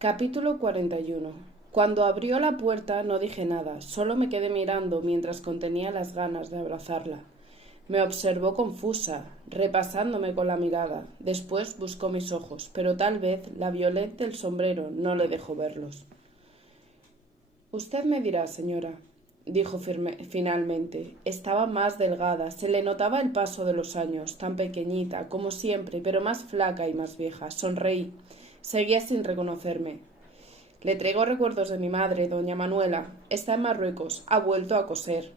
Capítulo 41. Cuando abrió la puerta no dije nada, solo me quedé mirando mientras contenía las ganas de abrazarla. Me observó confusa, repasándome con la mirada. Después buscó mis ojos, pero tal vez la violet del sombrero no le dejó verlos. Usted me dirá, señora, dijo finalmente. Estaba más delgada, se le notaba el paso de los años, tan pequeñita como siempre, pero más flaca y más vieja. Sonreí. Seguía sin reconocerme. Le traigo recuerdos de mi madre, doña Manuela. Está en Marruecos. Ha vuelto a coser.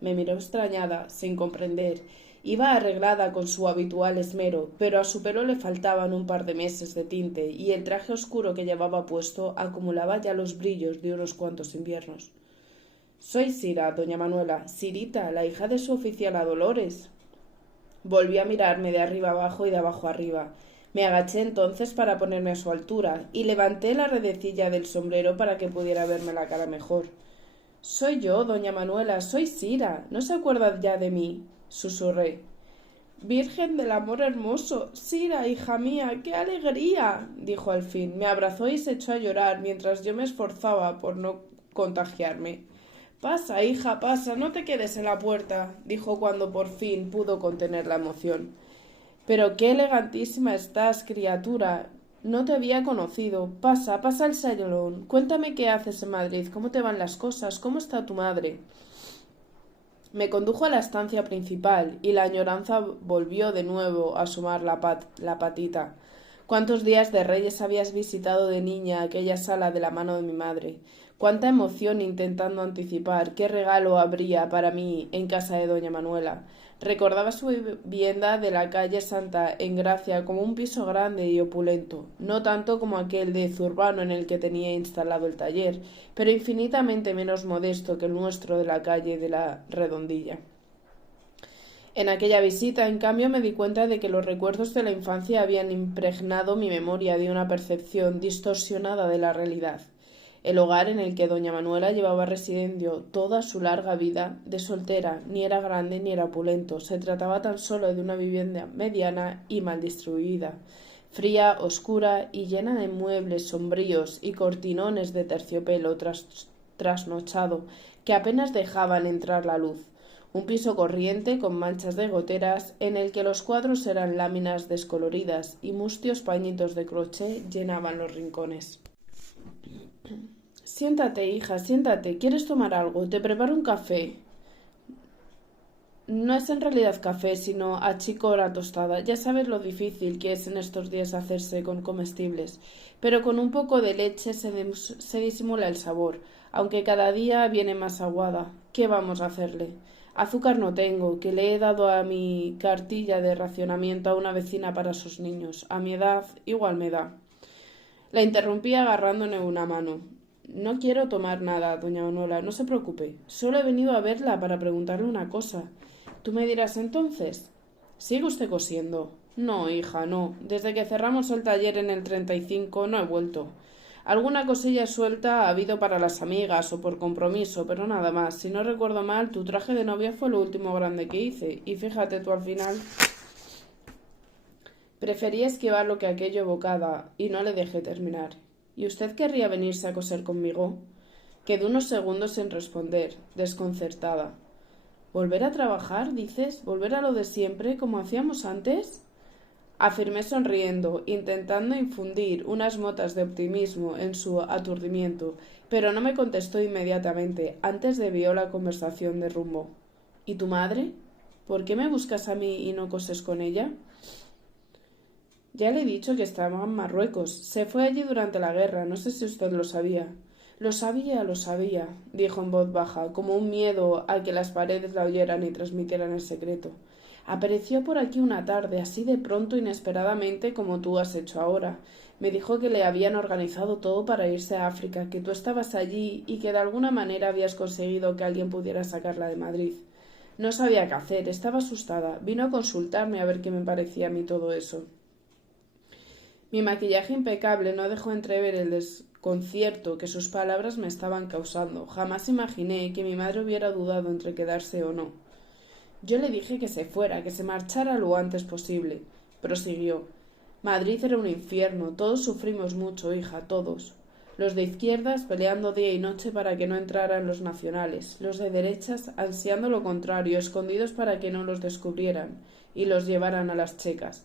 Me miró extrañada, sin comprender. Iba arreglada con su habitual esmero, pero a su pelo le faltaban un par de meses de tinte, y el traje oscuro que llevaba puesto acumulaba ya los brillos de unos cuantos inviernos. Soy Sira, doña Manuela, Sirita, la hija de su oficial a Dolores. Volví a mirarme de arriba abajo y de abajo arriba. Me agaché entonces para ponerme a su altura y levanté la redecilla del sombrero para que pudiera verme la cara mejor. Soy yo, doña Manuela, soy Sira. ¿No se acuerda ya de mí? Susurré. Virgen del amor hermoso, Sira, hija mía, qué alegría, dijo al fin. Me abrazó y se echó a llorar mientras yo me esforzaba por no contagiarme. Pasa, hija, pasa, no te quedes en la puerta, dijo cuando por fin pudo contener la emoción. Pero qué elegantísima estás, criatura. No te había conocido. Pasa, pasa al salón. Cuéntame qué haces en Madrid, cómo te van las cosas, cómo está tu madre. Me condujo a la estancia principal y la añoranza volvió de nuevo a asomar la patita. ¿Cuántos días de Reyes habías visitado de niña aquella sala de la mano de mi madre? Cuánta emoción intentando anticipar qué regalo habría para mí en casa de doña Manuela. Recordaba su vivienda de la calle Santa Engracia como un piso grande y opulento, no tanto como aquel de Zurbano en el que tenía instalado el taller, pero infinitamente menos modesto que el nuestro de la calle de la Redondilla. En aquella visita, en cambio, me di cuenta de que los recuerdos de la infancia habían impregnado mi memoria de una percepción distorsionada de la realidad. El hogar en el que doña Manuela llevaba residiendo toda su larga vida de soltera ni era grande ni era opulento. Se trataba tan solo de una vivienda mediana y mal distribuida, fría, oscura y llena de muebles sombríos y cortinones de terciopelo trasnochado que apenas dejaban entrar la luz. Un piso corriente con manchas de goteras en el que los cuadros eran láminas descoloridas y mustios pañitos de crochet llenaban los rincones. Siéntate, hija, siéntate. ¿Quieres tomar algo? Te preparo un café. No es en realidad café, sino achicora tostada. Ya sabes lo difícil que es en estos días hacerse con comestibles. Pero con un poco de leche se disimula el sabor, aunque cada día viene más aguada. ¿Qué vamos a hacerle? Azúcar no tengo, que le he dado a mi cartilla de racionamiento a una vecina para sus niños. A mi edad igual me da. La interrumpí agarrándole una mano. No quiero tomar nada, doña Manuela, no se preocupe. Solo he venido a verla para preguntarle una cosa. ¿Tú me dirás entonces? ¿Sigue usted cosiendo? No, hija, no. Desde que cerramos el taller en el 35 no he vuelto. Alguna cosilla suelta ha habido para las amigas o por compromiso, pero nada más. Si no recuerdo mal, tu traje de novia fue lo último grande que hice. Y fíjate tú al final. Preferí esquivar lo que aquello evocaba y no le dejé terminar. ¿Y usted querría venirse a coser conmigo? Quedé unos segundos sin responder, desconcertada. ¿Volver a trabajar, dices? ¿Volver a lo de siempre, como hacíamos antes? Afirmé sonriendo, intentando infundir unas motas de optimismo en su aturdimiento, pero no me contestó inmediatamente. Antes desvió la conversación de rumbo. ¿Y tu madre? ¿Por qué me buscas a mí y no coses con ella? Ya le he dicho que estaba en Marruecos. Se fue allí durante la guerra. No sé si usted lo sabía. Lo sabía, dijo en voz baja, como un miedo a que las paredes la oyeran y transmitieran el secreto. Apareció por aquí una tarde, así de pronto, inesperadamente, como tú has hecho ahora. Me dijo que le habían organizado todo para irse a África, que tú estabas allí y que de alguna manera habías conseguido que alguien pudiera sacarla de Madrid. No sabía qué hacer, estaba asustada. Vino a consultarme a ver qué me parecía a mí todo eso. Mi maquillaje impecable no dejó entrever el desconcierto que sus palabras me estaban causando. Jamás imaginé que mi madre hubiera dudado entre quedarse o no. Yo le dije que se fuera, que se marchara lo antes posible. Prosiguió. Madrid era un infierno. Todos sufrimos mucho, hija, todos. los de izquierdas peleando día y noche para que no entraran los nacionales, los de derechas ansiando lo contrario, escondidos para que no los descubrieran y los llevaran a las checas,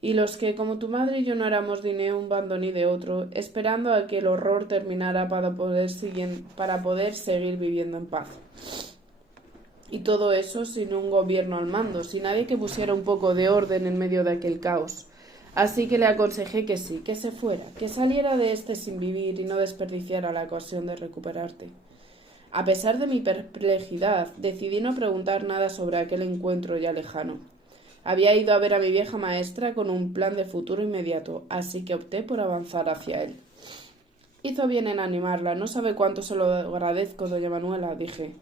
y los que, como tu madre y yo, no éramos ni de un bando ni de otro, esperando a que el horror terminara para poder seguir viviendo en paz. Y todo eso sin un gobierno al mando, sin nadie que pusiera un poco de orden en medio de aquel caos. Así que le aconsejé que sí, que se fuera, que saliera de este sin vivir y no desperdiciara la ocasión de recuperarte. A pesar de mi perplejidad, decidí no preguntar nada sobre aquel encuentro ya lejano. Había ido a ver a mi vieja maestra con un plan de futuro inmediato, así que opté por avanzar hacia él. Hizo bien en animarla, no sabe cuánto se lo agradezco, doña Manuela, dije.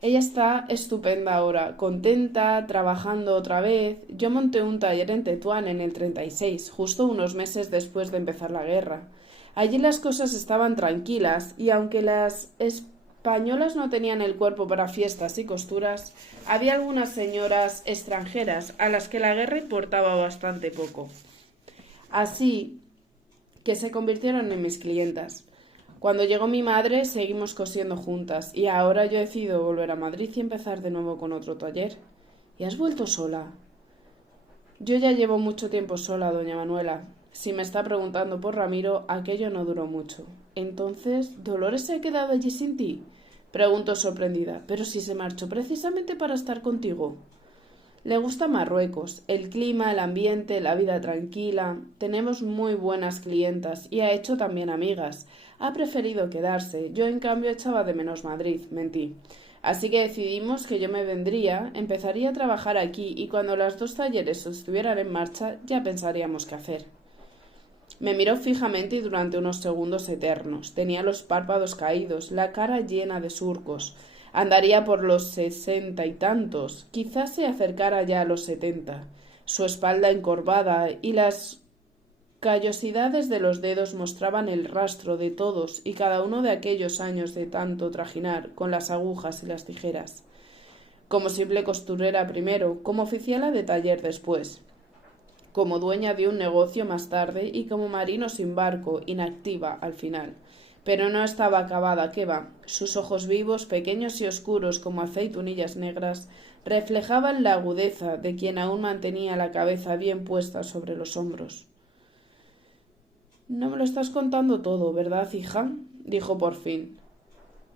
Ella está estupenda ahora, contenta, trabajando otra vez. Yo monté un taller en Tetuán en el 36, justo unos meses después de empezar la guerra. Allí las cosas estaban tranquilas y aunque las españolas no tenían el cuerpo para fiestas y costuras, había algunas señoras extranjeras a las que la guerra importaba bastante poco. Así que se convirtieron en mis clientas. Cuando llegó mi madre, seguimos cosiendo juntas, y ahora yo decido volver a Madrid y empezar de nuevo con otro taller. ¿Y has vuelto sola? Yo ya llevo mucho tiempo sola, doña Manuela. Si me está preguntando por Ramiro, aquello no duró mucho. Entonces, ¿Dolores se ha quedado allí sin ti? Pregunto sorprendida. Pero si se marchó precisamente para estar contigo. Le gusta Marruecos, el clima, el ambiente, la vida tranquila. Tenemos muy buenas clientas y ha hecho también amigas. Ha preferido quedarse. Yo, en cambio, echaba de menos Madrid. Mentí. Así que decidimos que yo me vendría, empezaría a trabajar aquí y cuando los dos talleres estuvieran en marcha ya pensaríamos qué hacer. Me miró fijamente y durante unos segundos eternos. Tenía los párpados caídos, la cara llena de surcos. Andaría por los 60 y tantos, quizás se acercara ya a los 70. Su espalda encorvada y las callosidades de los dedos mostraban el rastro de todos y cada uno de aquellos años de tanto trajinar con las agujas y las tijeras. Como simple costurera primero, como oficiala de taller después, como dueña de un negocio más tarde y como marino sin barco, inactiva al final. Pero no estaba acabada, ¿qué va? Sus ojos vivos, pequeños y oscuros como aceitunillas negras, reflejaban la agudeza de quien aún mantenía la cabeza bien puesta sobre los hombros. No me lo estás contando todo, ¿verdad, hija? Dijo por fin.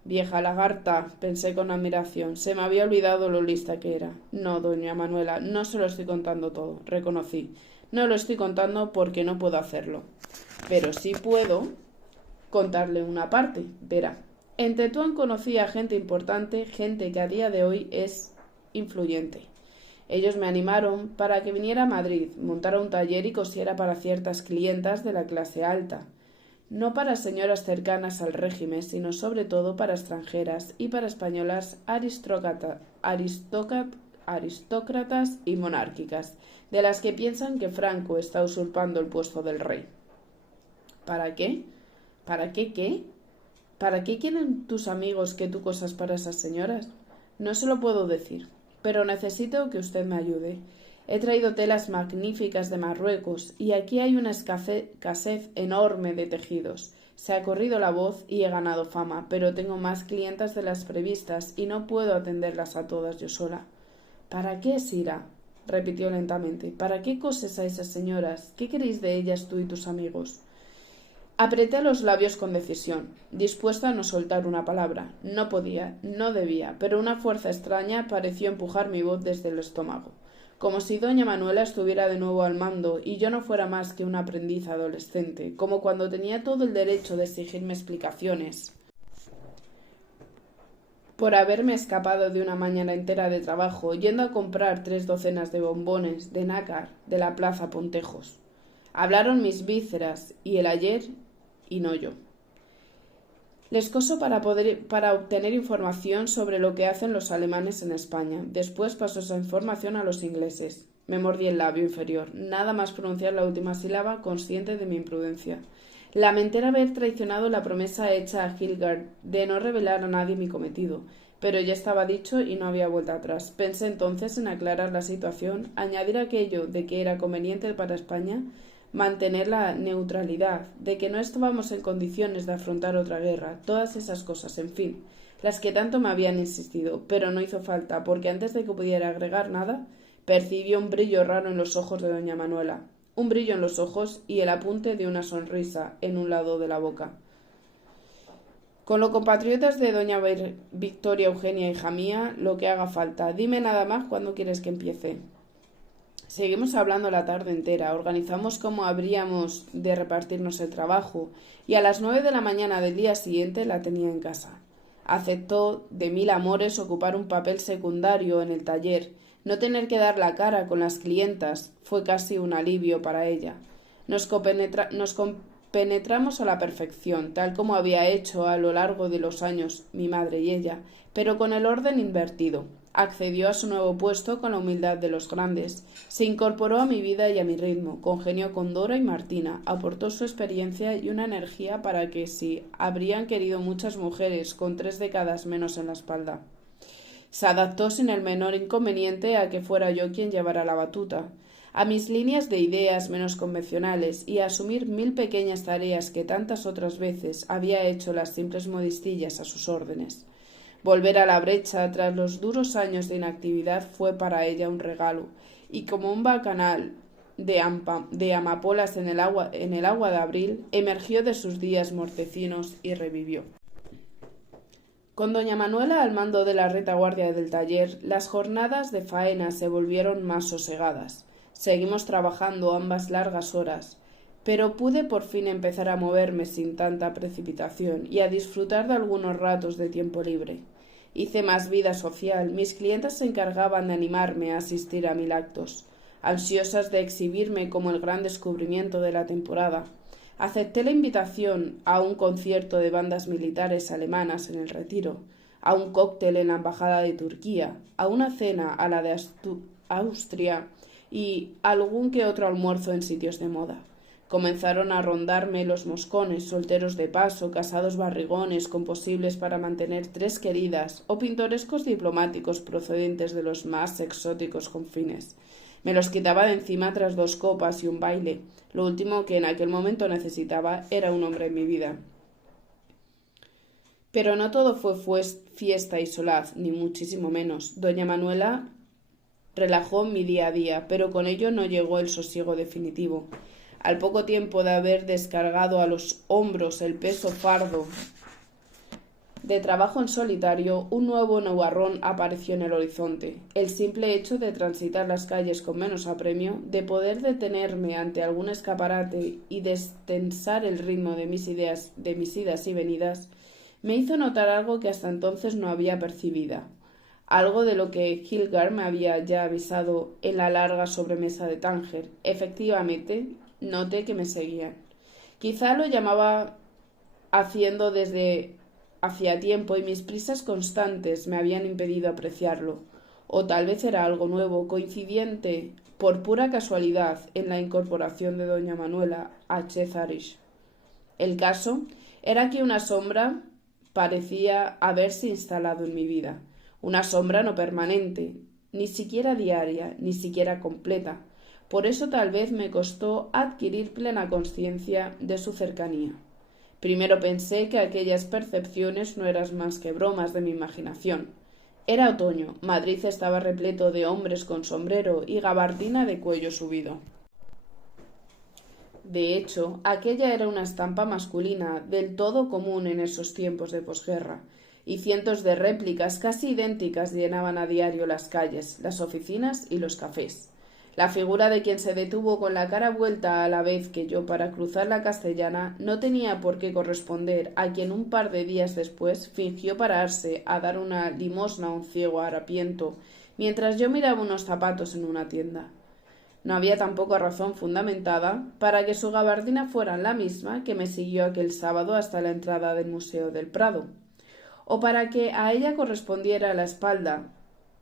Vieja lagarta, pensé con admiración. Se me había olvidado lo lista que era. No, doña Manuela, no se lo estoy contando todo, reconocí. No lo estoy contando porque no puedo hacerlo. Pero sí puedo contarle una parte, verá. En Tetuán conocí a gente importante, gente que a día de hoy es influyente. Ellos me animaron para que viniera a Madrid, montara un taller y cosiera para ciertas clientas de la clase alta. No para señoras cercanas al régimen, sino sobre todo para extranjeras y para españolas aristócratas y monárquicas, de las que piensan que Franco está usurpando el puesto del rey. ¿Para qué? ¿Para qué qué? ¿Para qué quieren tus amigos que tú cosas para esas señoras? No se lo puedo decir, pero necesito que usted me ayude. He traído telas magníficas de Marruecos y aquí hay una escasez enorme de tejidos. Se ha corrido la voz y he ganado fama, pero tengo más clientas de las previstas y no puedo atenderlas a todas yo sola. ¿Para qué, Sira? Repitió lentamente. ¿Para qué coses a esas señoras? ¿Qué queréis de ellas tú y tus amigos? Apreté los labios con decisión, dispuesta a no soltar una palabra. No podía, no debía, pero una fuerza extraña pareció empujar mi voz desde el estómago, como si doña Manuela estuviera de nuevo al mando y yo no fuera más que una aprendiz adolescente, como cuando tenía todo el derecho de exigirme explicaciones por haberme escapado de una mañana entera de trabajo yendo a comprar 3 docenas de bombones de nácar de la plaza Pontejos. Hablaron mis vísceras y el ayer y no yo. Les coso para obtener información sobre lo que hacen los alemanes en España. Después pasó esa información a los ingleses. Me mordí el labio inferior, nada más pronunciar la última sílaba, consciente de mi imprudencia. Lamenté haber traicionado la promesa hecha a Hilgard de no revelar a nadie mi cometido, pero ya estaba dicho y no había vuelta atrás. Pensé entonces en aclarar la situación, añadir aquello de que era conveniente para España mantener la neutralidad, de que no estábamos en condiciones de afrontar otra guerra, todas esas cosas, en fin, las que tanto me habían insistido, pero no hizo falta, porque antes de que pudiera agregar nada, percibió un brillo raro en los ojos de doña Manuela, un brillo en los ojos y el apunte de una sonrisa en un lado de la boca. Con los compatriotas de doña Victoria Eugenia, hija mía, lo que haga falta. Dime nada más cuándo quieres que empiece. Seguimos hablando la tarde entera, organizamos cómo habríamos de repartirnos el trabajo, y a las 9 de la mañana del día siguiente la tenía en casa. Aceptó de mil amores ocupar un papel secundario en el taller. No tener que dar la cara con las clientas fue casi un alivio para ella. Nos compenetramos a la perfección, tal como había hecho a lo largo de los años mi madre y ella, pero con el orden invertido. Accedió a su nuevo puesto con la humildad de los grandes. Se incorporó a mi vida y a mi ritmo, congenió con Dora y Martina, aportó su experiencia y una energía para que sí habrían querido muchas mujeres con 3 décadas menos en la espalda. Se adaptó sin el menor inconveniente a que fuera yo quien llevara la batuta, a mis líneas de ideas menos convencionales y a asumir 1000 pequeñas tareas que tantas otras veces había hecho las simples modistillas a sus órdenes. Volver a la brecha tras los duros años de inactividad fue para ella un regalo, y como un bacanal de amapolas en el agua de abril, emergió de sus días mortecinos y revivió. Con doña Manuela al mando de la retaguardia del taller, las jornadas de faena se volvieron más sosegadas. Seguimos trabajando ambas largas horas, pero pude por fin empezar a moverme sin tanta precipitación y a disfrutar de algunos ratos de tiempo libre. Hice más vida social, mis clientas se encargaban de animarme a asistir a 1000 actos, ansiosas de exhibirme como el gran descubrimiento de la temporada. Acepté la invitación a un concierto de bandas militares alemanas en el Retiro, a un cóctel en la Embajada de Turquía, a una cena a la de Austria y algún que otro almuerzo en sitios de moda. Comenzaron a rondarme los moscones, solteros de paso, casados barrigones con posibles para mantener 3 queridas o pintorescos diplomáticos procedentes de los más exóticos confines. Me los quitaba de encima tras 2 copas y un baile. Lo último que en aquel momento necesitaba era un hombre en mi vida. Pero no todo fue fiesta y solaz, ni muchísimo menos. Doña Manuela relajó mi día a día, pero con ello no llegó el sosiego definitivo. Al poco tiempo de haber descargado a los hombros el peso fardo de trabajo en solitario, un nuevo nubarrón apareció en el horizonte. El simple hecho de transitar las calles con menos apremio, de poder detenerme ante algún escaparate y destensar el ritmo de mis idas y venidas, me hizo notar algo que hasta entonces no había percibido, algo de lo que Hilgar me había ya avisado en la larga sobremesa de Tánger. Efectivamente, noté que me seguían. Quizá lo llamaba haciendo desde hacía tiempo y mis prisas constantes me habían impedido apreciarlo. O tal vez era algo nuevo, coincidente por pura casualidad en la incorporación de doña Manuela a Chezarish. El caso era que una sombra parecía haberse instalado en mi vida. Una sombra no permanente, ni siquiera diaria, ni siquiera completa. Por eso tal vez me costó adquirir plena conciencia de su cercanía. Primero pensé que aquellas percepciones no eran más que bromas de mi imaginación. Era otoño, Madrid estaba repleto de hombres con sombrero y gabardina de cuello subido. De hecho, aquella era una estampa masculina del todo común en esos tiempos de posguerra, y cientos de réplicas casi idénticas llenaban a diario las calles, las oficinas y los cafés. La figura de quien se detuvo con la cara vuelta a la vez que yo para cruzar la Castellana no tenía por qué corresponder a quien un par de días después fingió pararse a dar una limosna a un ciego harapiento mientras yo miraba unos zapatos en una tienda. No había tampoco razón fundamentada para que su gabardina fuera la misma que me siguió aquel sábado hasta la entrada del Museo del Prado, o para que a ella correspondiera la espalda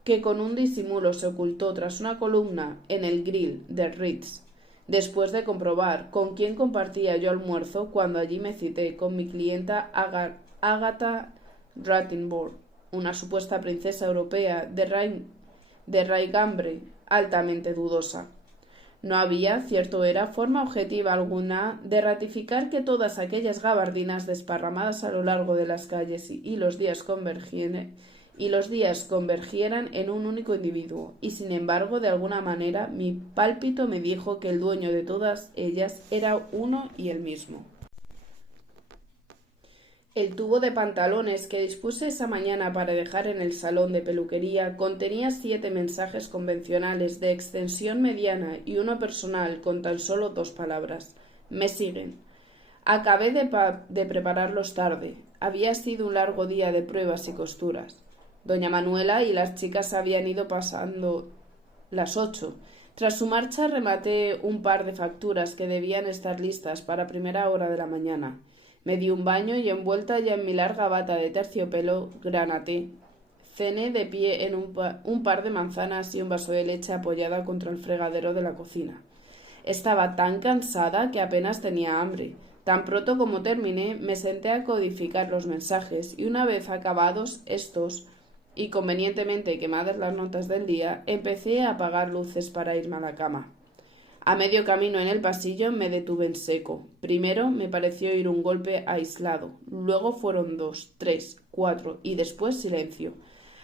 que con un disimulo se ocultó tras una columna en el grill del Ritz, después de comprobar con quién compartía yo almuerzo cuando allí me cité con mi clienta Agatha Rattenborg, una supuesta princesa europea de raigambre altamente dudosa. No había, cierto era, forma objetiva alguna de ratificar que todas aquellas gabardinas desparramadas a lo largo de las calles y los días convergieran en un único individuo, y sin embargo, de alguna manera, mi pálpito me dijo que el dueño de todas ellas era uno y el mismo. El tubo de pantalones que dispuse esa mañana para dejar en el salón de peluquería contenía 7 mensajes convencionales de extensión mediana y uno personal con tan solo 2 palabras. Me siguen. Acabé de prepararlos tarde. Había sido un largo día de pruebas y costuras. Doña Manuela y las chicas habían ido pasando las 8. Tras su marcha rematé un par de facturas que debían estar listas para primera hora de la mañana. Me di un baño y envuelta ya en mi larga bata de terciopelo, granaté. Cené de pie en un par de manzanas y un vaso de leche apoyada contra el fregadero de la cocina. Estaba tan cansada que apenas tenía hambre. Tan pronto como terminé, me senté a codificar los mensajes y una vez acabados estos y convenientemente quemadas las notas del día, empecé a apagar luces para irme a la cama. A medio camino en el pasillo me detuve en seco. Primero me pareció oír un golpe aislado, luego fueron 2, 3, 4 y después silencio,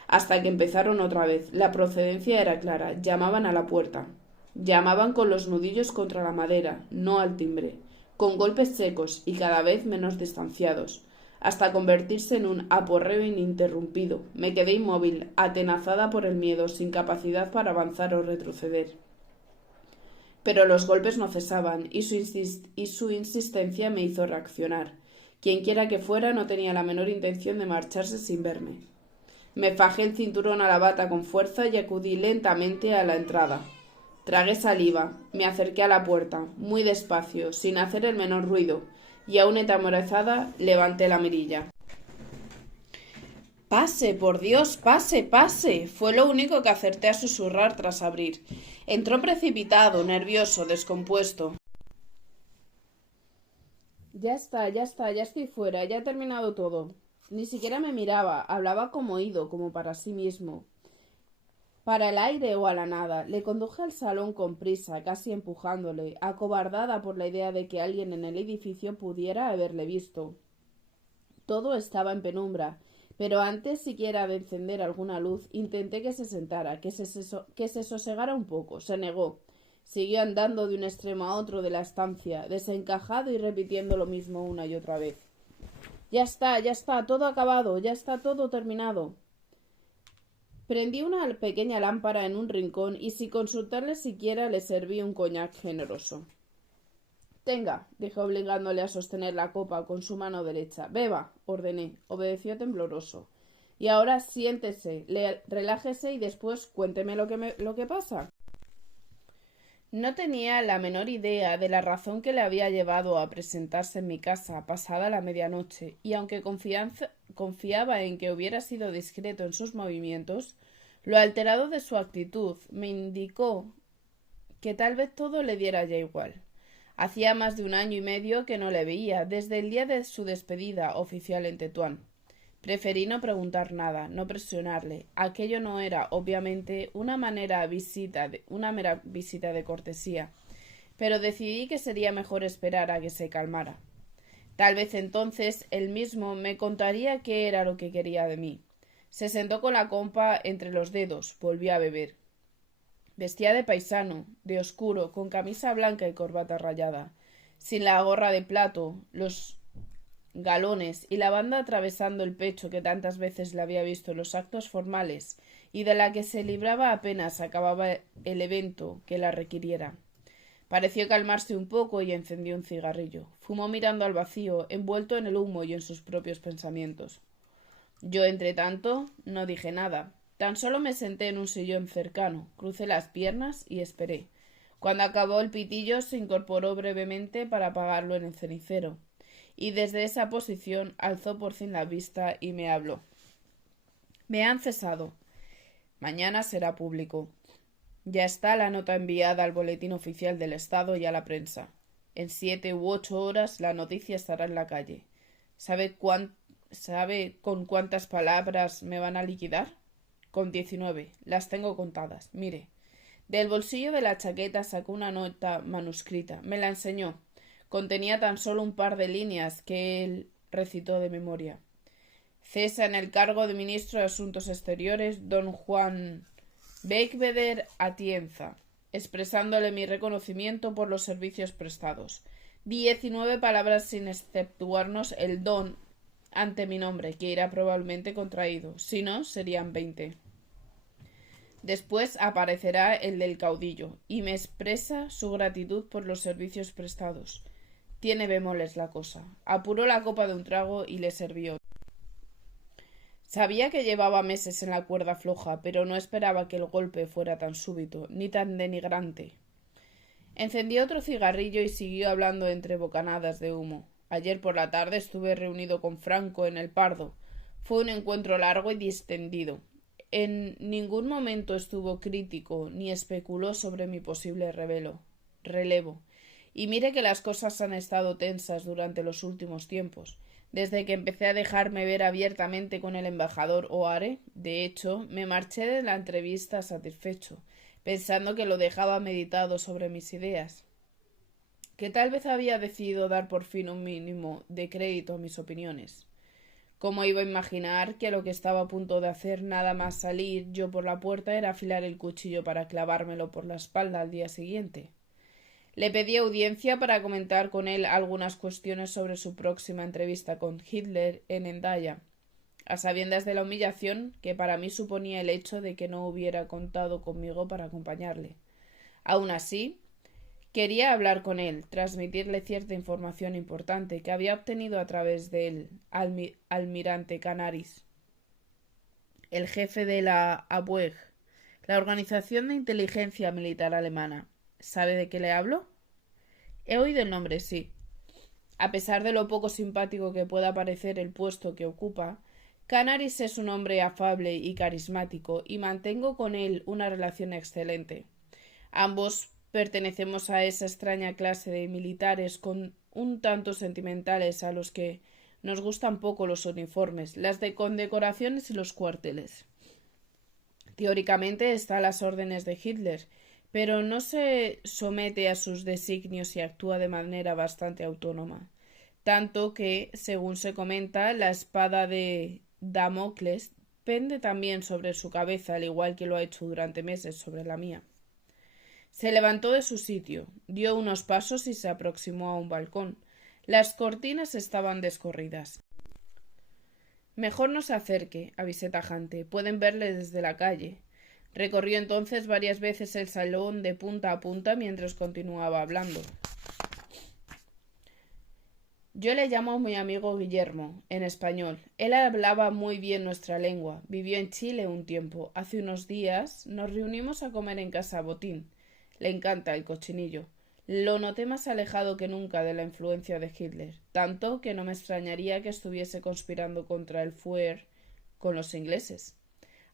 hasta que empezaron otra vez. La procedencia era clara, llamaban a la puerta. Llamaban con los nudillos contra la madera, no al timbre, con golpes secos y cada vez menos distanciados, hasta convertirse en un aporreo ininterrumpido. Me quedé inmóvil, atenazada por el miedo, sin capacidad para avanzar o retroceder. Pero los golpes no cesaban y su insistencia me hizo reaccionar. Quienquiera que fuera no tenía la menor intención de marcharse sin verme. Me fajé el cinturón a la bata con fuerza y acudí lentamente a la entrada. Tragué saliva, me acerqué a la puerta, muy despacio, sin hacer el menor ruido, y aún atemorizada levanté la mirilla. «Pase, por Dios, pase, pase», fue lo único que acerté a susurrar tras abrir. Entró precipitado, nervioso, descompuesto. Ya está, ya estoy fuera, ya he terminado todo. Ni siquiera me miraba, hablaba como oído, como para sí mismo. Para el aire o a la nada. Le conduje al salón con prisa, casi empujándole, acobardada por la idea de que alguien en el edificio pudiera haberle visto. Todo estaba en penumbra, pero antes siquiera de encender alguna luz, intenté que se sentara, que se sosegara un poco. Se negó. Siguió andando de un extremo a otro de la estancia, desencajado y repitiendo lo mismo una y otra vez. Ya está, todo acabado, ya está todo terminado. Prendí una pequeña lámpara en un rincón y sin consultarle siquiera le serví un coñac generoso. Tenga, dije obligándole a sostener la copa con su mano derecha. Beba, ordené. Obedeció tembloroso. Y ahora siéntese, relájese y después cuénteme lo que pasa. No tenía la menor idea de la razón que le había llevado a presentarse en mi casa pasada la medianoche, y aunque confiaba en que hubiera sido discreto en sus movimientos, lo alterado de su actitud me indicó que tal vez todo le diera ya igual. Hacía más de 1 año y medio que no le veía, desde el día de su despedida oficial en Tetuán. Preferí no preguntar nada, no presionarle. Aquello no era, obviamente, una mera visita de cortesía, pero decidí que sería mejor esperar a que se calmara. Tal vez entonces él mismo me contaría qué era lo que quería de mí. Se sentó con la copa entre los dedos, volvió a beber. Vestía de paisano, de oscuro, con camisa blanca y corbata rayada, sin la gorra de plato, los galones y la banda atravesando el pecho que tantas veces le había visto en los actos formales y de la que se libraba apenas acababa el evento que la requiriera. Pareció calmarse un poco y encendió un cigarrillo. Fumó mirando al vacío, envuelto en el humo y en sus propios pensamientos. Yo, entre tanto, no dije nada. Tan solo me senté en un sillón cercano, crucé las piernas y esperé. Cuando acabó el pitillo se incorporó brevemente para apagarlo en el cenicero, y desde esa posición alzó por fin la vista y me habló. Me han cesado. Mañana será público. Ya está la nota enviada al boletín oficial del Estado y a la prensa. En 7 u 8 horas la noticia estará en la calle. ¿Sabe con cuántas palabras me van a liquidar? Con 19. Las tengo contadas. Mire. Del bolsillo de la chaqueta sacó una nota manuscrita. Me la enseñó. Contenía tan solo un par de líneas que él recitó de memoria. Cesa en el cargo de ministro de Asuntos Exteriores don Juan Beigbeder Atienza, expresándole mi reconocimiento por los servicios prestados. 19 palabras sin exceptuarnos el don ante mi nombre, que irá probablemente contraído. Si no, serían 20. Después aparecerá el del caudillo, y me expresa su gratitud por los servicios prestados. Tiene bemoles la cosa. Apuró la copa de un trago y le sirvió. Sabía que llevaba meses en la cuerda floja, pero no esperaba que el golpe fuera tan súbito, ni tan denigrante. Encendió otro cigarrillo y siguió hablando entre bocanadas de humo. Ayer por la tarde estuve reunido con Franco en el Pardo. Fue un encuentro largo y distendido. En ningún momento estuvo crítico ni especuló sobre mi posible relevo. Y mire que las cosas han estado tensas durante los últimos tiempos. Desde que empecé a dejarme ver abiertamente con el embajador Oare, de hecho, me marché de la entrevista satisfecho, pensando que lo dejaba meditado sobre mis ideas, que tal vez había decidido dar por fin un mínimo de crédito a mis opiniones. ¿Cómo iba a imaginar que lo que estaba a punto de hacer nada más salir yo por la puerta era afilar el cuchillo para clavármelo por la espalda al día siguiente? Le pedí audiencia para comentar con él algunas cuestiones sobre su próxima entrevista con Hitler en Hendaya, a sabiendas de la humillación que para mí suponía el hecho de que no hubiera contado conmigo para acompañarle. Aun así, quería hablar con él, transmitirle cierta información importante que había obtenido a través del almirante Canaris, el jefe de la ABWEG, la Organización de Inteligencia Militar Alemana. ¿Sabe de qué le hablo? He oído el nombre, sí. A pesar de lo poco simpático que pueda parecer el puesto que ocupa, Canaris es un hombre afable y carismático y mantengo con él una relación excelente. Ambos pertenecemos a esa extraña clase de militares con un tanto sentimentales a los que nos gustan poco los uniformes, las condecoraciones y los cuarteles. Teóricamente está a las órdenes de Hitler, pero no se somete a sus designios y actúa de manera bastante autónoma. Tanto que, según se comenta, la espada de Damocles pende también sobre su cabeza, al igual que lo ha hecho durante meses sobre la mía. Se levantó de su sitio, dio unos pasos y se aproximó a un balcón. Las cortinas estaban descorridas. Mejor no se acerque, avisé tajante. Pueden verle desde la calle. Recorrió entonces varias veces el salón de punta a punta mientras continuaba hablando. Yo le llamo a mi amigo Guillermo, en español. Él hablaba muy bien nuestra lengua. Vivió en Chile un tiempo. Hace unos días nos reunimos a comer en casa Botín. Le encanta el cochinillo. Lo noté más alejado que nunca de la influencia de Hitler, tanto que no me extrañaría que estuviese conspirando contra el Führer con los ingleses.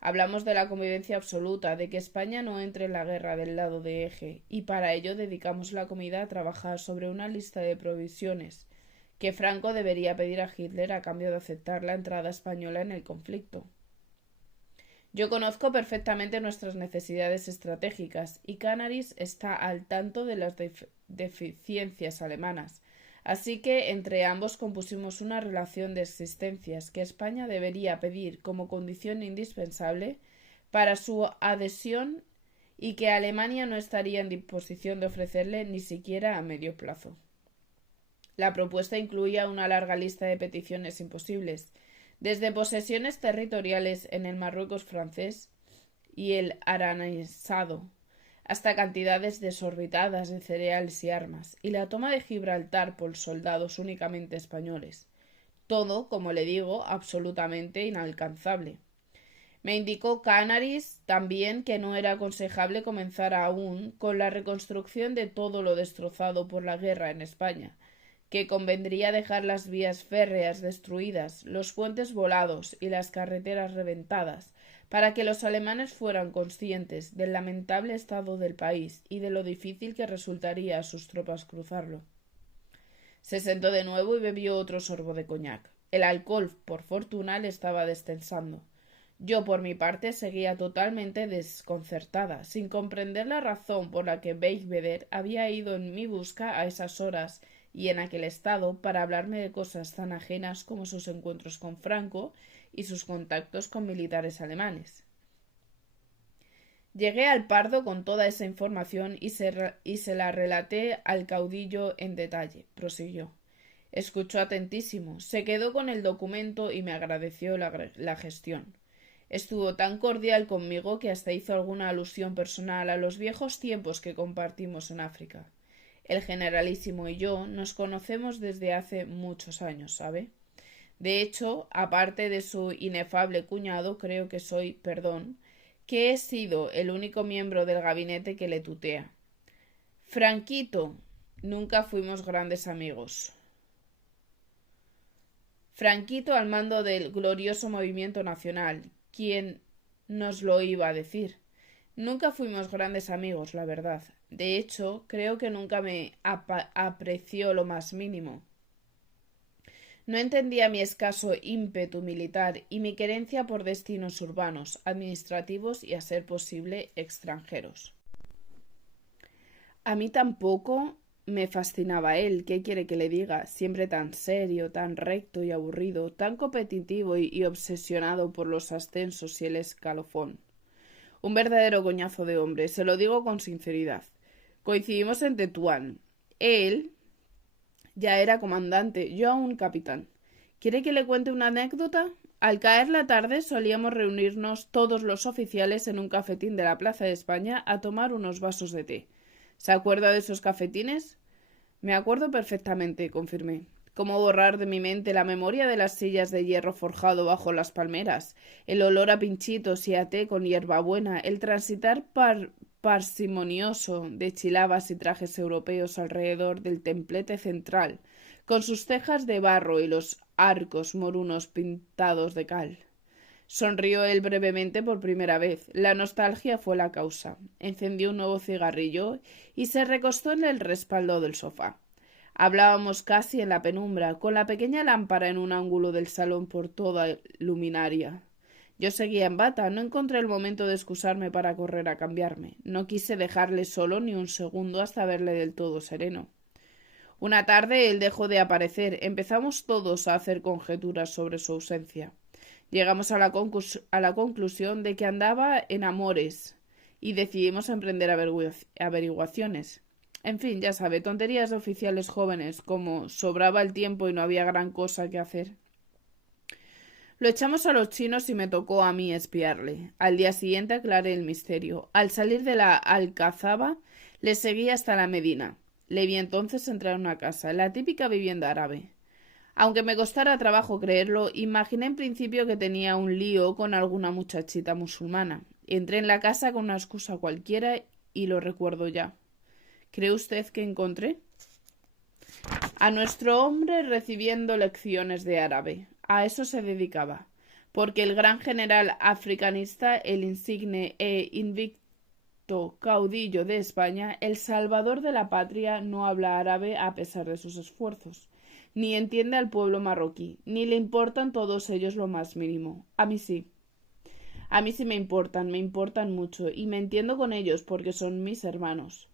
Hablamos de la convivencia absoluta, de que España no entre en la guerra del lado de Eje, y para ello dedicamos la comida a trabajar sobre una lista de provisiones que Franco debería pedir a Hitler a cambio de aceptar la entrada española en el conflicto. Yo conozco perfectamente nuestras necesidades estratégicas y Canaris está al tanto de las deficiencias alemanas, así que entre ambos compusimos una relación de existencias que España debería pedir como condición indispensable para su adhesión y que Alemania no estaría en disposición de ofrecerle ni siquiera a medio plazo. La propuesta incluía una larga lista de peticiones imposibles, desde posesiones territoriales en el Marruecos francés y el Aranizado, hasta cantidades desorbitadas de cereales y armas, y la toma de Gibraltar por soldados únicamente españoles. Todo, como le digo, absolutamente inalcanzable. Me indicó Canaris también que no era aconsejable comenzar aún con la reconstrucción de todo lo destrozado por la guerra en España, que convendría dejar las vías férreas destruidas, los puentes volados y las carreteras reventadas, para que los alemanes fueran conscientes del lamentable estado del país y de lo difícil que resultaría a sus tropas cruzarlo. Se sentó de nuevo y bebió otro sorbo de coñac. El alcohol, por fortuna, le estaba destensando. Yo, por mi parte, seguía totalmente desconcertada, sin comprender la razón por la que Beigbeder había ido en mi busca a esas horas y en aquel estado para hablarme de cosas tan ajenas como sus encuentros con Franco y sus contactos con militares alemanes. Llegué al Pardo con toda esa información y se la relaté al caudillo en detalle, prosiguió. Escuchó atentísimo, se quedó con el documento y me agradeció la gestión. Estuvo tan cordial conmigo que hasta hizo alguna alusión personal a los viejos tiempos que compartimos en África. El generalísimo y yo nos conocemos desde hace muchos años, ¿sabe? De hecho, aparte de su inefable cuñado, creo que soy, que he sido el único miembro del gabinete que le tutea. Franquito, nunca fuimos grandes amigos. Franquito al mando del glorioso movimiento nacional. ¿Quién nos lo iba a decir? Nunca fuimos grandes amigos, la verdad. De hecho, creo que nunca me apreció lo más mínimo. No entendía mi escaso ímpetu militar y mi querencia por destinos urbanos, administrativos y, a ser posible, extranjeros. A mí tampoco me fascinaba él, ¿qué quiere que le diga? Siempre tan serio, tan recto y aburrido, tan competitivo y obsesionado por los ascensos y el escalofón. Un verdadero coñazo de hombre, se lo digo con sinceridad. Coincidimos en Tetuán. Él ya era comandante, yo aún capitán. ¿Quiere que le cuente una anécdota? Al caer la tarde solíamos reunirnos todos los oficiales en un cafetín de la Plaza de España a tomar unos vasos de té. ¿Se acuerda de esos cafetines? Me acuerdo perfectamente, confirmé. ¿Cómo borrar de mi mente la memoria de las sillas de hierro forjado bajo las palmeras, el olor a pinchitos y a té con hierbabuena, el transitar parsimonioso de chilabas y trajes europeos alrededor del templete central, con sus cejas de barro y los arcos morunos pintados de cal? Sonrió él brevemente por primera vez. La nostalgia fue la causa. Encendió un nuevo cigarrillo y se recostó en el respaldo del sofá. Hablábamos casi en la penumbra, con la pequeña lámpara en un ángulo del salón por toda luminaria. Yo seguía en bata, no encontré el momento de excusarme para correr a cambiarme. No quise dejarle solo ni un segundo hasta verle del todo sereno. Una tarde él dejó de aparecer. Empezamos todos a hacer conjeturas sobre su ausencia. Llegamos a la conclusión de que andaba en amores y decidimos emprender averiguaciones. En fin, ya sabe, tonterías de oficiales jóvenes, como sobraba el tiempo y no había gran cosa que hacer. Lo echamos a los chinos y me tocó a mí espiarle. Al día siguiente aclaré el misterio. Al salir de la alcazaba, le seguí hasta la Medina. Le vi entonces entrar en una casa, la típica vivienda árabe. Aunque me costara trabajo creerlo, imaginé en principio que tenía un lío con alguna muchachita musulmana. Entré en la casa con una excusa cualquiera y lo recuerdo ya. ¿Cree usted que encontré? A nuestro hombre recibiendo lecciones de árabe. A eso se dedicaba. Porque el gran general africanista, el insigne e invicto caudillo de España, el salvador de la patria, no habla árabe a pesar de sus esfuerzos. Ni entiende al pueblo marroquí, ni le importan todos ellos lo más mínimo. A mí sí. A mí sí me importan mucho, y me entiendo con ellos porque son mis hermanos.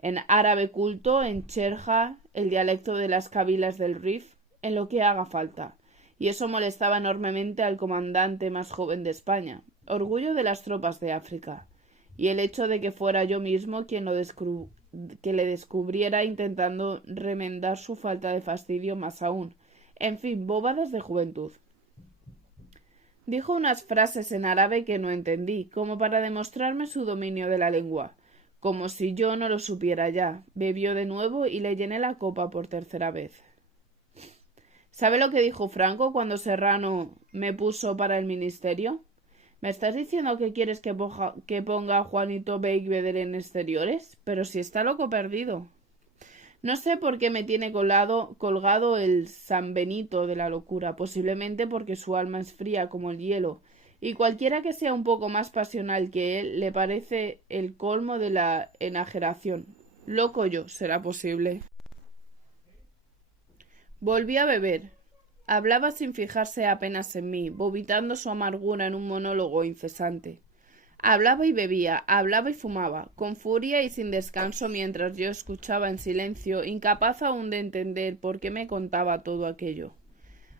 En árabe culto, en cherja, el dialecto de las cabilas del Rif, en lo que haga falta. Y eso molestaba enormemente al comandante más joven de España, orgullo de las tropas de África, y el hecho de que fuera yo mismo quien que le descubriera intentando remendar su falta de fastidio más aún. En fin, bobadas de juventud. Dijo unas frases en árabe que no entendí, como para demostrarme su dominio de la lengua, como si yo no lo supiera ya. Bebió de nuevo y le llené la copa por tercera vez. ¿Sabe lo que dijo Franco cuando Serrano me puso para el ministerio? ¿Me estás diciendo que quieres que ponga a Juanito Beigbeder en exteriores? Pero si está loco perdido. No sé por qué me tiene colgado el San Benito de la locura, posiblemente porque su alma es fría como el hielo, y cualquiera que sea un poco más pasional que él le parece el colmo de la enajeración. Loco yo, será posible. Volví a beber. Hablaba sin fijarse apenas en mí, vomitando su amargura en un monólogo incesante. Hablaba y bebía, hablaba y fumaba, con furia y sin descanso mientras yo escuchaba en silencio, incapaz aún de entender por qué me contaba todo aquello.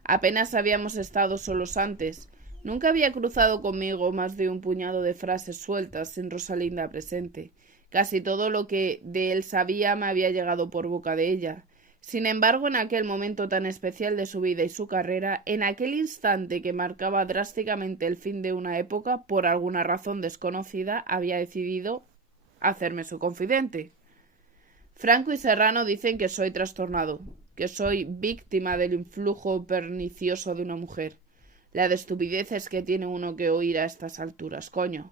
Apenas habíamos estado solos antes. Nunca había cruzado conmigo más de un puñado de frases sueltas sin Rosalinda presente. Casi todo lo que de él sabía me había llegado por boca de ella. Sin embargo, en aquel momento tan especial de su vida y su carrera, en aquel instante que marcaba drásticamente el fin de una época, por alguna razón desconocida, había decidido hacerme su confidente. Franco y Serrano dicen que soy trastornado, que soy víctima del influjo pernicioso de una mujer. La de estupideces que tiene uno que oír a estas alturas, coño.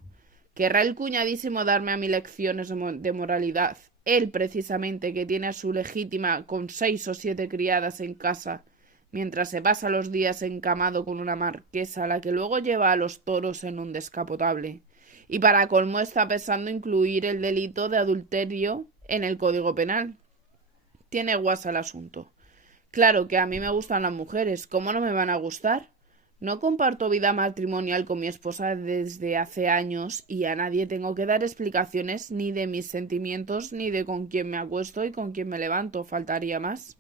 Querrá el cuñadísimo darme a mí lecciones de moralidad. Él, precisamente, que tiene a su legítima con 6 o 7 criadas en casa, mientras se pasa los días encamado con una marquesa a la que luego lleva a los toros en un descapotable. Y para colmo está pensando incluir el delito de adulterio en el Código Penal. Tiene guasa el asunto. Claro que a mí me gustan las mujeres, ¿cómo no me van a gustar? No comparto vida matrimonial con mi esposa desde hace años y a nadie tengo que dar explicaciones ni de mis sentimientos ni de con quién me acuesto y con quién me levanto, faltaría más.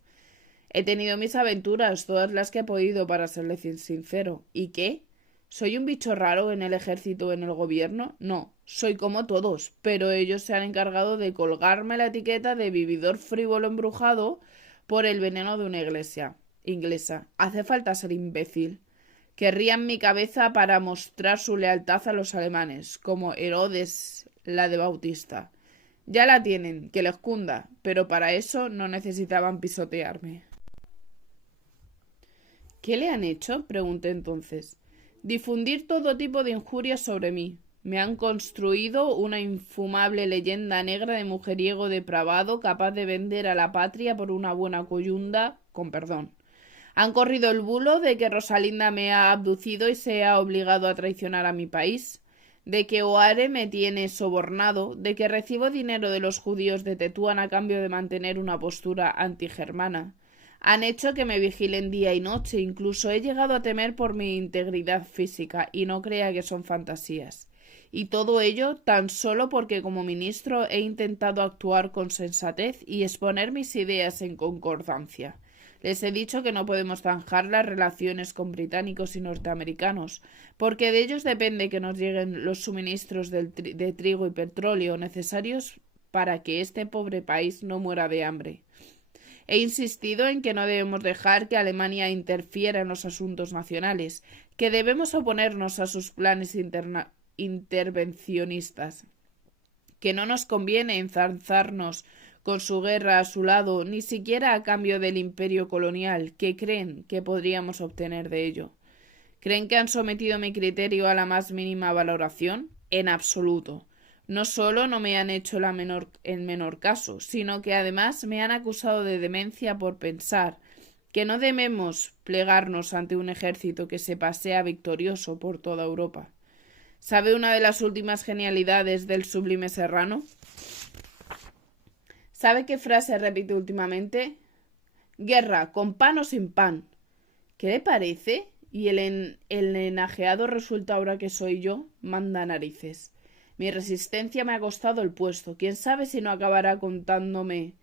He tenido mis aventuras, todas las que he podido, para serle sincero. ¿Y qué? ¿Soy un bicho raro en el ejército o en el gobierno? No, soy como todos, pero ellos se han encargado de colgarme la etiqueta de vividor frívolo embrujado por el veneno de una iglesia inglesa. Hace falta ser imbécil. Querrían mi cabeza para mostrar su lealtad a los alemanes, como Herodes la de Bautista. Ya la tienen, que les cunda, pero para eso no necesitaban pisotearme. ¿Qué le han hecho? Pregunté entonces. Difundir todo tipo de injurias sobre mí. Me han construido una infumable leyenda negra de mujeriego depravado capaz de vender a la patria por una buena coyunda, con perdón. Han corrido el bulo de que Rosalinda me ha abducido y se ha obligado a traicionar a mi país, de que Oare me tiene sobornado, de que recibo dinero de los judíos de Tetuán a cambio de mantener una postura antigermana. Han hecho que me vigilen día y noche, incluso he llegado a temer por mi integridad física, y no crea que son fantasías. Y todo ello tan solo porque como ministro he intentado actuar con sensatez y exponer mis ideas en concordancia. Les he dicho que no podemos zanjar las relaciones con británicos y norteamericanos, porque de ellos depende que nos lleguen los suministros de trigo y petróleo necesarios para que este pobre país no muera de hambre. He insistido en que no debemos dejar que Alemania interfiera en los asuntos nacionales, que debemos oponernos a sus planes intervencionistas, que no nos conviene enzarzarnos con su guerra a su lado, ni siquiera a cambio del imperio colonial, que creen que podríamos obtener de ello. ¿Creen que han sometido mi criterio a la más mínima valoración? En absoluto. No solo no me han hecho el menor caso, sino que además me han acusado de demencia por pensar que no debemos plegarnos ante un ejército que se pasea victorioso por toda Europa. ¿Sabe una de las últimas genialidades del sublime Serrano? ¿Sabe qué frase repite últimamente? Guerra, con pan o sin pan. ¿Qué le parece? Y el enajeado resulta ahora que soy yo, manda narices. Mi resistencia me ha costado el puesto. ¿Quién sabe si no acabará costándome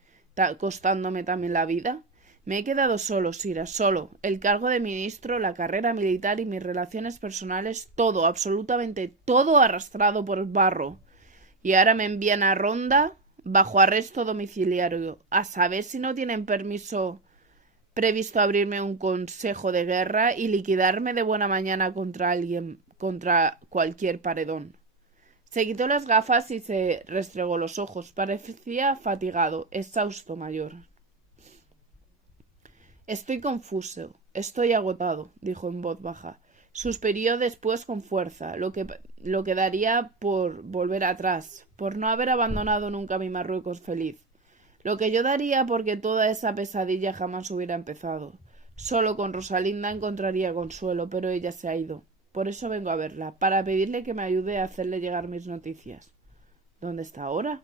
también la vida? Me he quedado solo, Sira, solo. El cargo de ministro, la carrera militar y mis relaciones personales, todo, absolutamente todo arrastrado por barro. Y ahora me envían a Ronda bajo arresto domiciliario, a saber si no tienen permiso previsto abrirme un consejo de guerra y liquidarme de buena mañana contra cualquier paredón. Se quitó las gafas y se restregó los ojos. Parecía fatigado, exhausto mayor. Estoy confuso, estoy agotado, dijo en voz baja. Suspiró después con fuerza, lo que daría por volver atrás, por no haber abandonado nunca mi Marruecos feliz. Lo que yo daría porque toda esa pesadilla jamás hubiera empezado. Solo con Rosalinda encontraría consuelo, pero ella se ha ido. Por eso vengo a verla, para pedirle que me ayude a hacerle llegar mis noticias. ¿Dónde está ahora?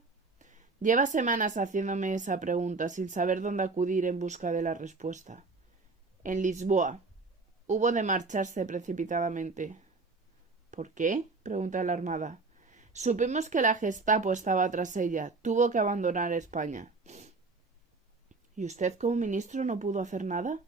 Lleva semanas haciéndome esa pregunta, sin saber dónde acudir en busca de la respuesta. En Lisboa. Hubo de marcharse precipitadamente. ¿Por qué? Preguntó alarmada. Supimos que la Gestapo estaba tras ella. Tuvo que abandonar España. ¿Y usted como ministro no pudo hacer nada?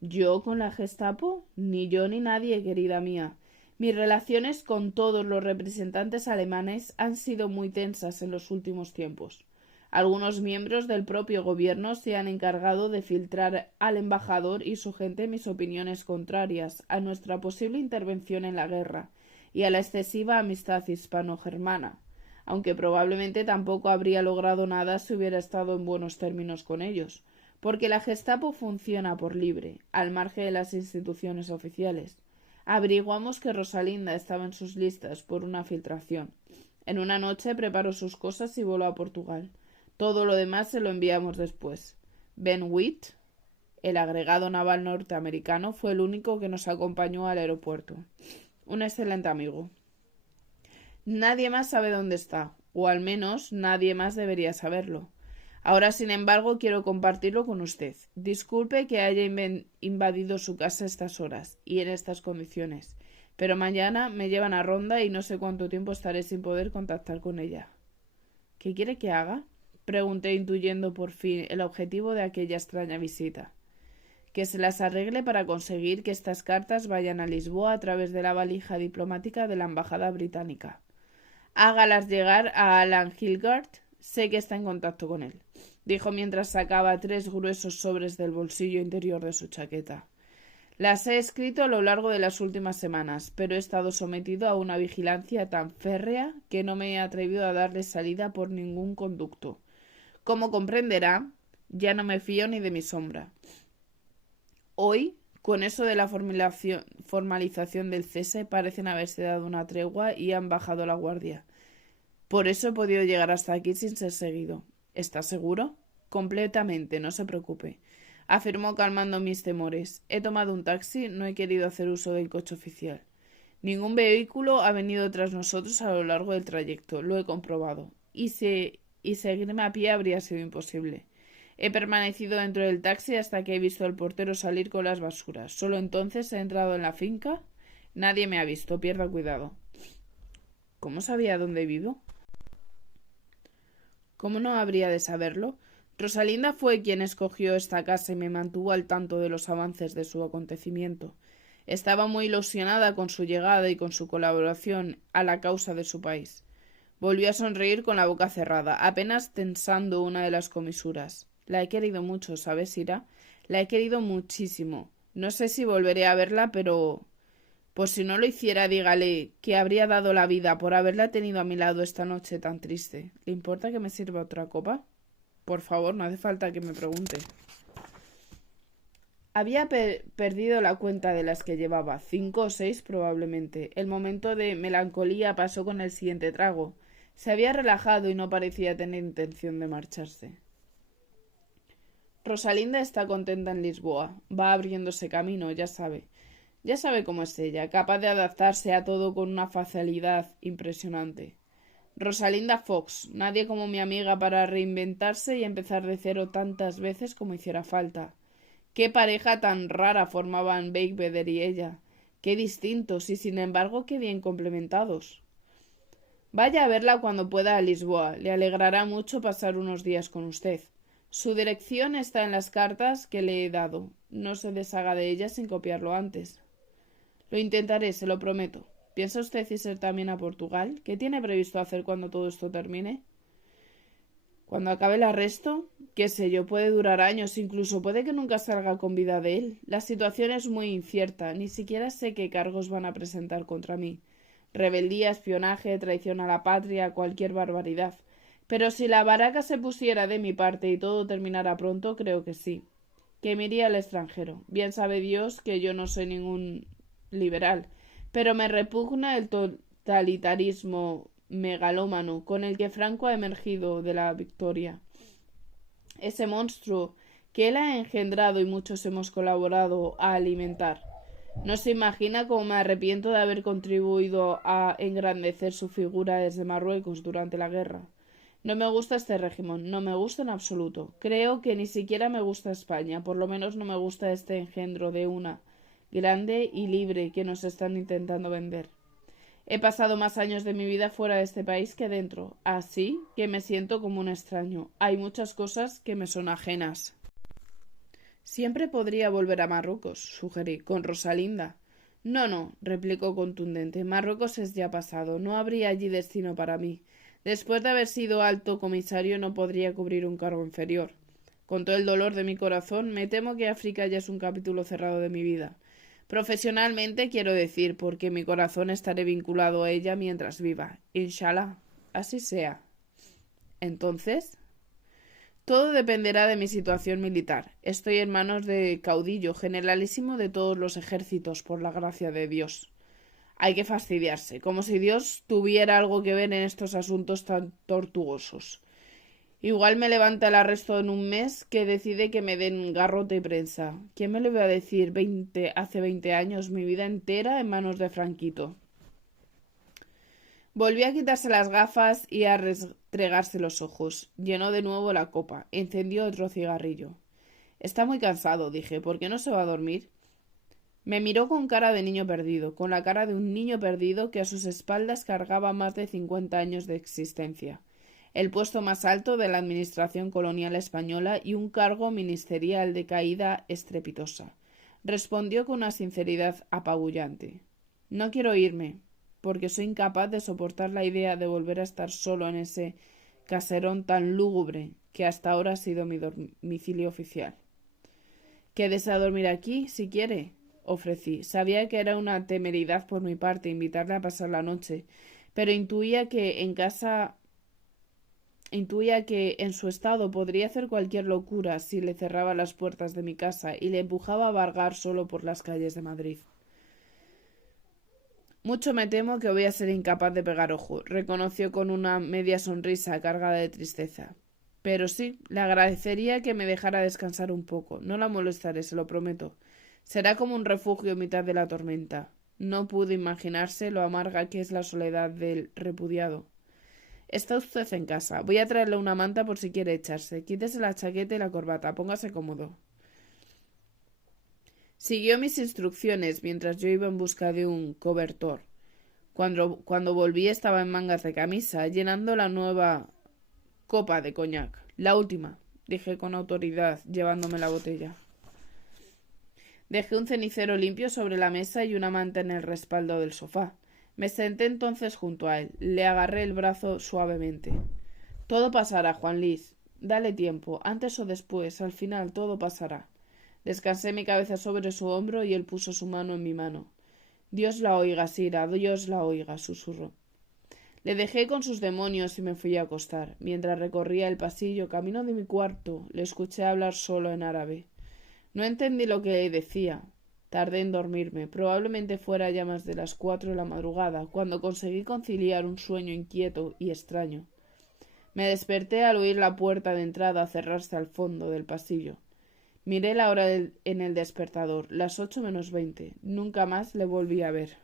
¿Yo con la Gestapo? Ni yo ni nadie, querida mía. Mis relaciones con todos los representantes alemanes han sido muy tensas en los últimos tiempos. Algunos miembros del propio gobierno se han encargado de filtrar al embajador y su gente mis opiniones contrarias a nuestra posible intervención en la guerra y a la excesiva amistad hispano-germana, aunque probablemente tampoco habría logrado nada si hubiera estado en buenos términos con ellos, porque la Gestapo funciona por libre, al margen de las instituciones oficiales. Averiguamos que Rosalinda estaba en sus listas por una filtración. En una noche preparó sus cosas y voló a Portugal. Todo lo demás se lo enviamos después. Ben Witt, el agregado naval norteamericano, fue el único que nos acompañó al aeropuerto. Un excelente amigo. Nadie más sabe dónde está, o al menos nadie más debería saberlo. Ahora, sin embargo, quiero compartirlo con usted. Disculpe que haya invadido su casa a estas horas y en estas condiciones, pero mañana me llevan a Ronda y no sé cuánto tiempo estaré sin poder contactar con ella. ¿Qué quiere que haga? Pregunté, intuyendo por fin el objetivo de aquella extraña visita. Que se las arregle para conseguir que estas cartas vayan a Lisboa a través de la valija diplomática de la embajada británica. Hágalas llegar a Alan Hilgard. Sé que está en contacto con él, dijo mientras sacaba 3 gruesos sobres del bolsillo interior de su chaqueta. Las he escrito a lo largo de las últimas semanas, pero he estado sometido a una vigilancia tan férrea que no me he atrevido a darle salida por ningún conducto. Como comprenderá, ya no me fío ni de mi sombra. Hoy, con eso de la formalización del cese, parecen haberse dado una tregua y han bajado la guardia. Por eso he podido llegar hasta aquí sin ser seguido. ¿Está seguro? Completamente, no se preocupe, afirmó calmando mis temores. He tomado un taxi, no he querido hacer uso del coche oficial. Ningún vehículo ha venido tras nosotros a lo largo del trayecto, lo he comprobado. Y seguirme a pie habría sido imposible. He permanecido dentro del taxi hasta que he visto al portero salir con las basuras. Solo entonces he entrado en la finca. Nadie me ha visto, pierda cuidado. ¿Cómo sabía dónde vivo? ¿Cómo no habría de saberlo? Rosalinda fue quien escogió esta casa y me mantuvo al tanto de los avances de su acontecimiento. Estaba muy ilusionada con su llegada y con su colaboración a la causa de su país. Volvió a sonreír con la boca cerrada, apenas tensando una de las comisuras. La he querido mucho, ¿sabes, Ira? La he querido muchísimo. No sé si volveré a verla, pero... Pues si no lo hiciera, dígale que habría dado la vida por haberla tenido a mi lado esta noche tan triste. ¿Le importa que me sirva otra copa? Por favor, no hace falta que me pregunte. Había perdido la cuenta de las que llevaba, 5 o 6 probablemente. El momento de melancolía pasó con el siguiente trago. Se había relajado y no parecía tener intención de marcharse. Rosalinda está contenta en Lisboa. Va abriéndose camino, ya sabe. Ya sabe cómo es ella, capaz de adaptarse a todo con una facilidad impresionante. Rosalinda Fox, nadie como mi amiga para reinventarse y empezar de cero tantas veces como hiciera falta. Qué pareja tan rara formaban Beigbeder y ella. Qué distintos y sin embargo qué bien complementados. Vaya a verla cuando pueda a Lisboa. Le alegrará mucho pasar unos días con usted. Su dirección está en las cartas que le he dado. No se deshaga de ellas sin copiarlo antes. Lo intentaré, se lo prometo. ¿Piensa usted irse también a Portugal? ¿Qué tiene previsto hacer cuando todo esto termine? Cuando acabe el arresto, qué sé yo, puede durar años, incluso puede que nunca salga con vida de él. La situación es muy incierta, ni siquiera sé qué cargos van a presentar contra mí. Rebeldía, espionaje, traición a la patria, cualquier barbaridad. Pero si la baraca se pusiera de mi parte y todo terminara pronto, creo que sí. Que me iría al extranjero. Bien sabe Dios que yo no soy ningún liberal, pero me repugna el totalitarismo megalómano con el que Franco ha emergido de la victoria. Ese monstruo que él ha engendrado y muchos hemos colaborado a alimentar. No se imagina cómo me arrepiento de haber contribuido a engrandecer su figura desde Marruecos durante la guerra. No me gusta este régimen, no me gusta en absoluto. Creo que ni siquiera me gusta España, por lo menos no me gusta este engendro de una grande y libre que nos están intentando vender. He pasado más años de mi vida fuera de este país que dentro, así que me siento como un extraño. Hay muchas cosas que me son ajenas. Siempre podría volver a Marruecos, sugerí, con Rosalinda. No, replicó contundente. Marruecos es ya pasado. No habría allí destino para mí. Después de haber sido alto comisario no podría cubrir un cargo inferior. Con todo el dolor de mi corazón, me temo que África ya es un capítulo cerrado de mi vida. Profesionalmente quiero decir, porque mi corazón estaré vinculado a ella mientras viva. Inshallah. Así sea. Entonces, todo dependerá de mi situación militar. Estoy en manos de caudillo generalísimo de todos los ejércitos, por la gracia de Dios. Hay que fastidiarse, como si Dios tuviera algo que ver en estos asuntos tan tortuosos. Igual me levanta el arresto en un mes que decide que me den garrote y prensa. ¿Quién me lo iba a decir hace 20 años, mi vida entera en manos de Franquito? Volvió a quitarse las gafas y a restregarse los ojos. Llenó de nuevo la copa. Encendió otro cigarrillo. Está muy cansado, dije. ¿Por qué no se va a dormir? Me miró con cara de niño perdido, con la cara de un niño perdido que a sus espaldas cargaba más de 50 años de existencia, el puesto más alto de la administración colonial española y un cargo ministerial de caída estrepitosa. Respondió con una sinceridad apabullante. No quiero irme, porque soy incapaz de soportar la idea de volver a estar solo en ese caserón tan lúgubre que hasta ahora ha sido mi domicilio oficial. Quédese a dormir aquí, si quiere, ofrecí. Sabía que era una temeridad por mi parte invitarle a pasar la noche, pero intuía que en su estado podría hacer cualquier locura si le cerraba las puertas de mi casa y le empujaba a vagar solo por las calles de Madrid. Mucho me temo que voy a ser incapaz de pegar ojo, reconoció con una media sonrisa cargada de tristeza. Pero sí, le agradecería que me dejara descansar un poco. No la molestaré, se lo prometo. Será como un refugio en mitad de la tormenta. No pudo imaginarse lo amarga que es la soledad del repudiado. Está usted en casa. Voy a traerle una manta por si quiere echarse. Quítese la chaqueta y la corbata. Póngase cómodo. Siguió mis instrucciones mientras yo iba en busca de un cobertor. Cuando volví estaba en mangas de camisa, llenando la nueva copa de coñac. La última, dije con autoridad, llevándome la botella. Dejé un cenicero limpio sobre la mesa y una manta en el respaldo del sofá. Me senté entonces junto a él. Le agarré el brazo suavemente. Todo pasará, Juan Luis. Dale tiempo. Antes o después. Al final todo pasará. Descansé mi cabeza sobre su hombro y él puso su mano en mi mano. Dios la oiga, Sira. Dios la oiga, susurró. Le dejé con sus demonios y me fui a acostar. Mientras recorría el pasillo, camino de mi cuarto, le escuché hablar solo en árabe. No entendí lo que decía. Tardé en dormirme. Probablemente fuera ya más de las 4 de la madrugada, cuando conseguí conciliar un sueño inquieto y extraño. Me desperté al oír la puerta de entrada cerrarse al fondo del pasillo. Miré la hora en el despertador, las 8 menos 20. Nunca más le volví a ver.